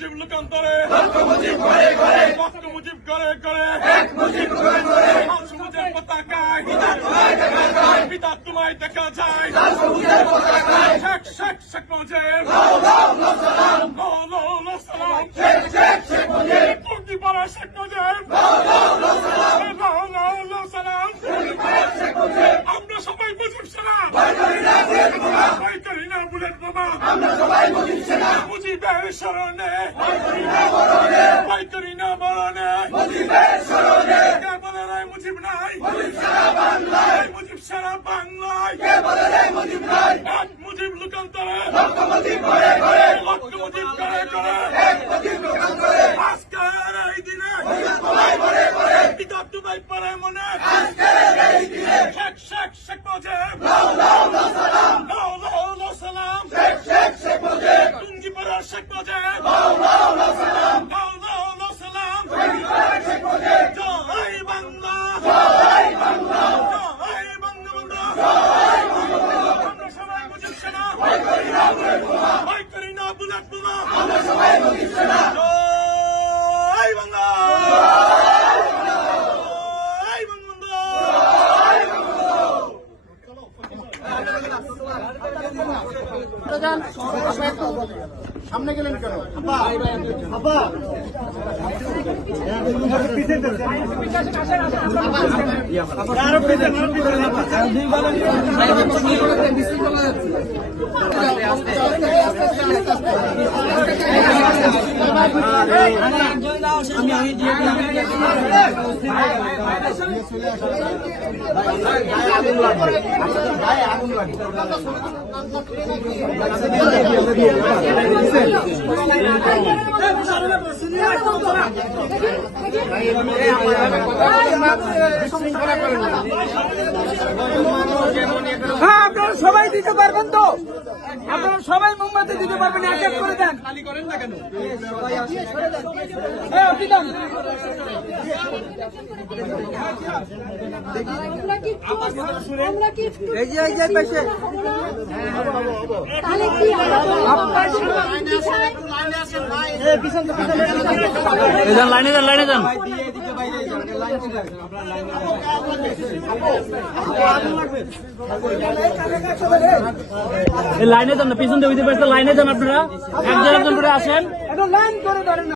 মুজিব লোকান্তরে, লক্ষ মুজিব ঘরে ঘরে, সবুজের পতাকায় পিতা তোমায় দেখা যায়। শেখ শেখ শেখ মুজিব, টুঙ্গিপাড়া শেখ মুজিব, আমরা সবাই মুজিব সেনা, ভয় করি না বুলেট বোমা, মুজিবের স্মরণে, ভয় করি না মরণে, কে বলে রে মুজিব নাই, মুজিব সারা বাংলায়, এক মুজিব লোকান্তরে, লক্ষ মুজিব ঘরে ঘরে, আজকের এই দিনে পিতা তোমায় পরে মনে, শেখ শেখ শেখ মুজিব, সালাম, টুঙ্গিপাড়া শেখ মুজিব, সালাম, জয় বাংলা, জয় বঙ্গবন্ধু, আমরা সবাই মুজিব সেনা, ভয় করি না বুলেট বোমা, জয় বাংলা, জয় বঙ্গবন্ধু। সামনে গেলেন কেন? হ্যাঁ, আপনারা সবাই দিতে পারবেন তো? আপনারা সবাই মোমবাতি দিতে পারবেন? এক এক করে দেন। খালি করেন না কেন? আপনি দেন। লাইনে যান, লাইনে যান, লাইনে যান না, পিছন দিয়ে লাইনে যান। আপনারা একজন একজন করে আসেন। লাইন করে ধরেন।